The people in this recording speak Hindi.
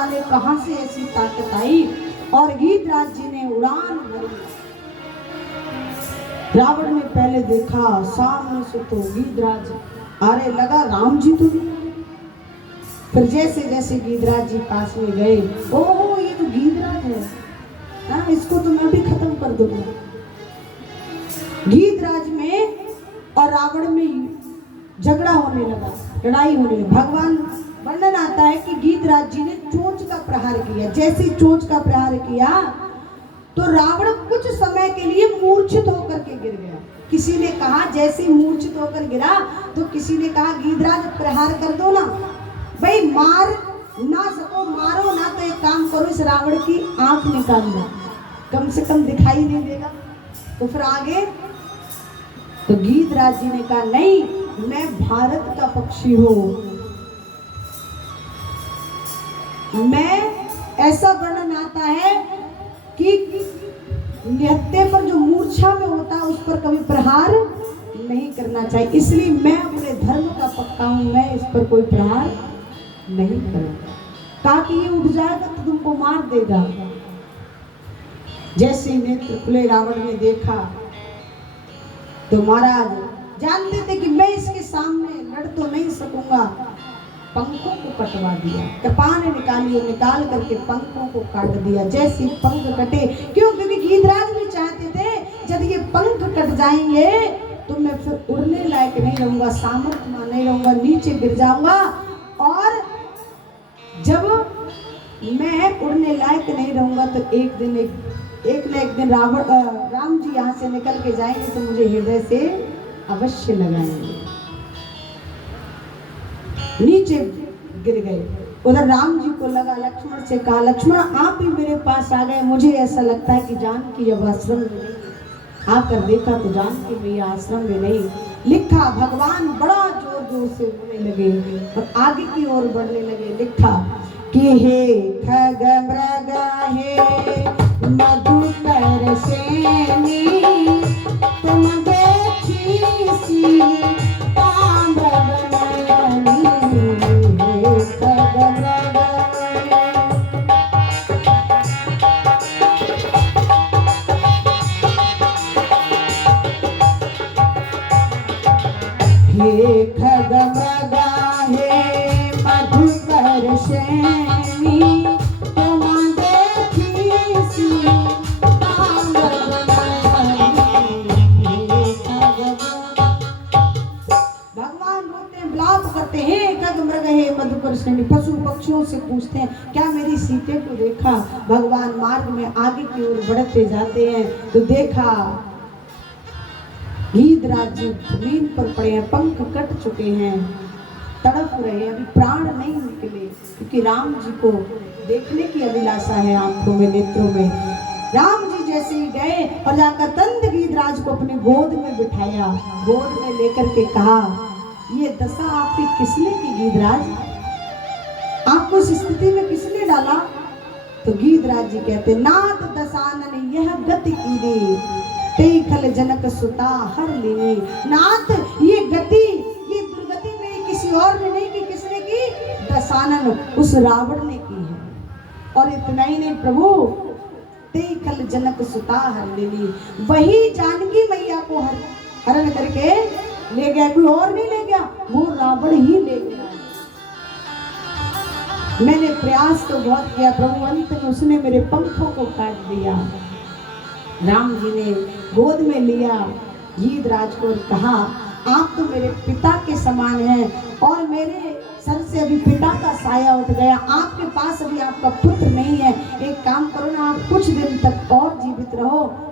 जाने कहां से ऐसी ताकत आई और गीधराज जी ने उड़ान भरी। रावण ने पहले देखा सामने से तो गीधराज अरे लगा राम जी तो नहीं। फिर जैसे जैसे गीधराज जी पास में गए, ओहो ये तो गीधराज है, हाँ इसको तो मैं भी खत्म कर दूंगा। गीधराज में और रावण में झगड़ा होने लगा, लड़ाई होने लगी। भगवान वर्णन आता है कि गीधराज जी ने चोंच का प्रहार किया। जैसे चोंच का प्रहार किया तो रावण कुछ समय के लिए मूर्छित होकर के गिर गया। किसी ने कहा जैसे मूर्छित होकर गिरा तो किसी ने कहा गीधराज प्रहार कर दो ना, भाई मार ना सको मारो ना तो एक काम करो इस रावण की आंख निकाल दो, कम से कम दिखाई नहीं देगा। तो फिर आगे तो गीधराज जी ने कहा नहीं, मैं भारत का पक्षी हूं। मैं ऐसा वर्णन आता है कि निहत्थे पर जो मूर्छा में होता है उस पर कभी प्रहार नहीं करना चाहिए, इसलिए मैं अपने धर्म का पक्का हूं, मैं इस पर कोई प्रहार नहीं करूंगा। ताकि ये उठ जाएगा तो तुमको मार देगा। जैसे नेत्र खुले रावण ने देखा तो महाराज जानते थे कि मैं इसके सामने लड़ तो नहीं सकूंगा, पंखों को कटवा दिया, कृपान निकाली और निकाल करके पंखों को काट दिया। जैसे पंख कटे, क्यों? क्योंकि गीधराज भी चाहते थे जब ये पंख कट जाएंगे तो मैं फिर उड़ने लायक नहीं रहूंगा, सामर्थ्यवान नहीं रहूंगा, नीचे गिर जाऊंगा। और जब मैं उड़ने लायक नहीं रहूंगा तो एक न एक दिन राम जी यहाँ से निकल के जाएंगे तो मुझे हृदय से अवश्य लगाएंगे। नीचे गिर गए। उधर राम जी को लगा, लक्ष्मण से कहा लक्ष्मण आप भी मेरे पास आ गए, मुझे ऐसा लगता है कि जानकी अब आश्रम में नहीं। आकर देखा तो जानकी मैया आश्रम में नहीं। लिखा भगवान बड़ा जोर जोर से रोने लगे और आगे की ओर बढ़ने लगे। लिखा कि हे खग मृग हे मधुकर सेनी तुम देखी सी हे खग मृगा हे मधुकर सेनी तुम देखी सी भगवान रोते विलाप करते हैं खग मृग हे मधुकर सेनी। पशु पक्षियों से पूछते हैं क्या मेरी सीते को देखा? भगवान मार्ग में आगे की ओर बढ़ते जाते हैं तो देखा गीधराज जी जमीन पर पड़े हैं, पंख कट चुके हैं, तड़प रहे हैं, अभी प्राण नहीं निकले क्योंकि राम जी को देखने की अभिलाषा है आंखों में, नेत्रों में। राम जी जैसे ही गए और जाकर तंद गीधराज को अपने गोद में बिठाया, गोद में लेकर के कहा ये दशा आपकी किसने की गीधराज? आपको इस स्थिति में किसने डाला? तो गीधराज जी कहते नाथ दशानन यह गति की रे खल जनक सुता हर लेने। नाथ ये गति ये दुर्गति में किसी और ने नहीं की, किसने की? दशानन उस रावण ने की है। और इतना ही नहीं प्रभु खल जनक सुता हर लेनी, वही जानकी मैया को हरण करके ले गया, कोई और नहीं ले गया, वो रावण ही ले गया। मैंने प्रयास तो बहुत किया प्रभु, अंत में उसने मेरे पंखों को काट दिया। राम जी ने गोद में लिया गीधराज को और कहा आप तो मेरे पिता के समान हैं और मेरे सर से अभी पिता का साया उठ गया, आपके पास अभी आपका पुत्र